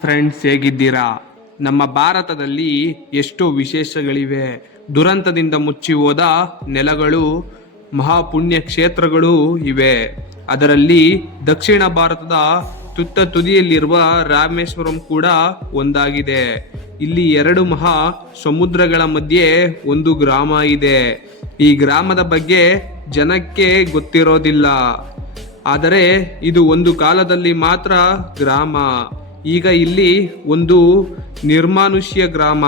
Friends, ಹೇಗಿದ್ದೀರಾ? ನಮ್ಮ ಭಾರತದಲ್ಲಿ ಎಷ್ಟೋ ವಿಶೇಷಗಳಿವೆ. ದುರಂತದಿಂದ ಮುಚ್ಚಿ ಹೋದ ನೆಲಗಳು, ಮಹಾಪುಣ್ಯ ಕ್ಷೇತ್ರಗಳು ಇವೆ. ಅದರಲ್ಲಿ ದಕ್ಷಿಣ ಭಾರತದ ತುತ್ತ ತುದಿಯಲ್ಲಿರುವ ರಾಮೇಶ್ವರಂ ಕೂಡ ಒಂದಾಗಿದೆ. ಇಲ್ಲಿ ಎರಡು ಮಹಾ ಸಮುದ್ರಗಳ ಮಧ್ಯೆ ಒಂದು ಗ್ರಾಮ ಇದೆ. ಈ ಗ್ರಾಮದ ಬಗ್ಗೆ ಜನಕ್ಕೆ ಗೊತ್ತಿರೋದಿಲ್ಲ. ಆದರೆ ಇದು ಒಂದು ಕಾಲದಲ್ಲಿ ಮಾತ್ರ ಗ್ರಾಮ. ಈಗ ಇಲ್ಲಿ ಒಂದು ನಿರ್ಮಾನುಷ್ಯ ಗ್ರಾಮ.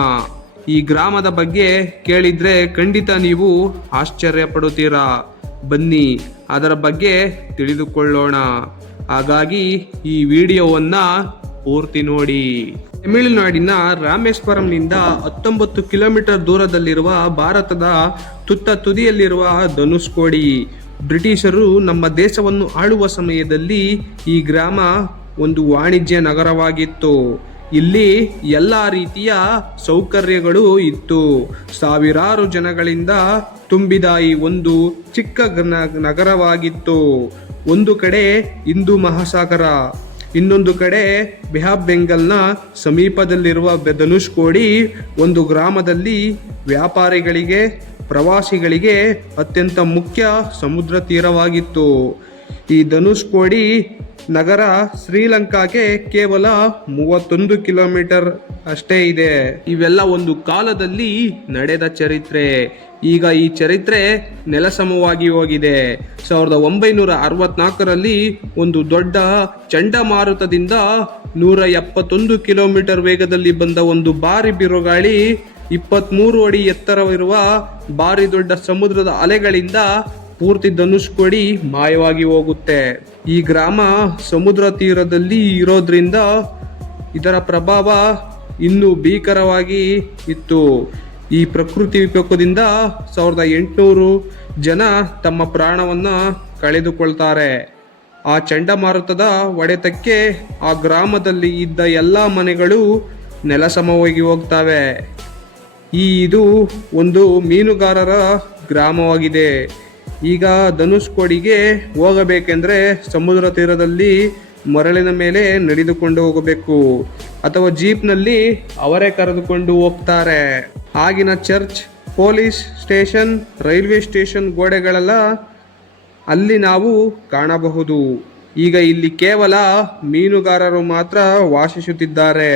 ಈ ಗ್ರಾಮದ ಬಗ್ಗೆ ಕೇಳಿದ್ರೆ ಖಂಡಿತ ನೀವು ಆಶ್ಚರ್ಯ ಪಡುತ್ತೀರಾ. ಬನ್ನಿ ಅದರ ಬಗ್ಗೆ ತಿಳಿದುಕೊಳ್ಳೋಣ. ಹಾಗಾಗಿ ಈ ವಿಡಿಯೋವನ್ನ ಪೂರ್ತಿ ನೋಡಿ. ತಮಿಳುನಾಡಿನ ರಾಮೇಶ್ವರಂನಿಂದ 19 ಕಿಲೋಮೀಟರ್ ದೂರದಲ್ಲಿರುವ ಭಾರತದ ತುತ್ತ ತುದಿಯಲ್ಲಿರುವ ಧನುಷ್ಕೋಡಿ. ಬ್ರಿಟಿಷರು ನಮ್ಮ ದೇಶವನ್ನು ಆಳುವ ಸಮಯದಲ್ಲಿ ಈ ಗ್ರಾಮ ಒಂದು ವಾಣಿಜ್ಯ ನಗರವಾಗಿತ್ತು. ಇಲ್ಲಿ ಎಲ್ಲ ರೀತಿಯ ಸೌಕರ್ಯಗಳು ಇತ್ತು. ಸಾವಿರಾರು ಜನಗಳಿಂದ ತುಂಬಿದ ಈ ಒಂದು ಚಿಕ್ಕ ನಗರವಾಗಿತ್ತು. ಒಂದು ಕಡೆ ಹಿಂದೂ ಮಹಾಸಾಗರ, ಇನ್ನೊಂದು ಕಡೆ ಬೇ ಆಫ್ ಬೆಂಗಾಲ್ನ ಸಮೀಪದಲ್ಲಿರುವ ಧನುಷ್ಕೋಡಿ ಒಂದು ಗ್ರಾಮದಲ್ಲಿ ವ್ಯಾಪಾರಿಗಳಿಗೆ, ಪ್ರವಾಸಿಗಳಿಗೆ ಅತ್ಯಂತ ಮುಖ್ಯ ಸಮುದ್ರ ತೀರವಾಗಿತ್ತು. ಈ ಧನುಷ್ಕೋಡಿ ನಗರ ಶ್ರೀಲಂಕಾಗೆ ಕೇವಲ 31 ಕಿಲೋಮೀಟರ್ ಅಷ್ಟೇ ಇದೆ. ಇವೆಲ್ಲ ಒಂದು ಕಾಲದಲ್ಲಿ ನಡೆದ ಚರಿತ್ರೆ. ಈಗ ಈ ಚರಿತ್ರೆ ನೆಲಸಮವಾಗಿ ಹೋಗಿದೆ. 1964ರಲ್ಲಿ ಒಂದು ದೊಡ್ಡ ಚಂಡಮಾರುತದಿಂದ 171 ಕಿಲೋಮೀಟರ್ ವೇಗದಲ್ಲಿ ಬಂದ ಒಂದು ಭಾರಿ ಬಿರುಗಾಳಿ 23 ಅಡಿ ಎತ್ತರವಿರುವ ಭಾರಿ ದೊಡ್ಡ ಸಮುದ್ರದ ಅಲೆಗಳಿಂದ ಪೂರ್ತಿ ಧನುಷ್ಕೋಡಿ ಮಾಯವಾಗಿ ಹೋಗುತ್ತೆ. ಈ ಗ್ರಾಮ ಸಮುದ್ರ ತೀರದಲ್ಲಿ ಇರೋದ್ರಿಂದ ಇದರ ಪ್ರಭಾವ ಇನ್ನೂ ಭೀಕರವಾಗಿ ಇತ್ತು. ಈ ಪ್ರಕೃತಿ ವಿಕೋಪದಿಂದ 1800 ಜನ ತಮ್ಮ ಪ್ರಾಣವನ್ನ ಕಳೆದುಕೊಳ್ತಾರೆ. ಆ ಚಂಡಮಾರುತದ ಹೊಡೆತಕ್ಕೆ ಆ ಗ್ರಾಮದಲ್ಲಿ ಇದ್ದ ಎಲ್ಲ ಮನೆಗಳು ನೆಲಸಮವಾಗಿ ಹೋಗ್ತವೆ. ಇದು ಒಂದು ಮೀನುಗಾರರ ಗ್ರಾಮವಾಗಿದೆ. ಈಗ ಧನುಷ್ಕೋಡಿಗೆ ಹೋಗಬೇಕೆಂದ್ರೆ ಸಮುದ್ರ ತೀರದಲ್ಲಿ ಮರಳಿನ ಮೇಲೆ ನಡೆದುಕೊಂಡು ಹೋಗಬೇಕು, ಅಥವಾ ಜೀಪ್ನಲ್ಲಿ ಅವರೇ ಕರೆದುಕೊಂಡು ಹೋಗ್ತಾರೆ. ಆಗಿನ church, police station, railway station ಗೋಡೆಗಳೆಲ್ಲ ಅಲ್ಲಿ ನಾವು ಕಾಣಬಹುದು. ಈಗ ಇಲ್ಲಿ ಕೇವಲ ಮೀನುಗಾರರು ಮಾತ್ರ ವಾಸಿಸುತ್ತಿದ್ದಾರೆ.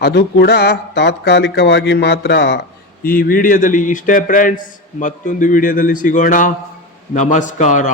ಅದು ಕೂಡ ತಾತ್ಕಾಲಿಕವಾಗಿ ಮಾತ್ರ. ಈ ವಿಡಿಯೋದಲ್ಲಿ ಇಷ್ಟೇ ಫ್ರೆಂಡ್ಸ್. ಮತ್ತೊಂದು ವಿಡಿಯೋದಲ್ಲಿ ಸಿಗೋಣ. ನಮಸ್ಕಾರ.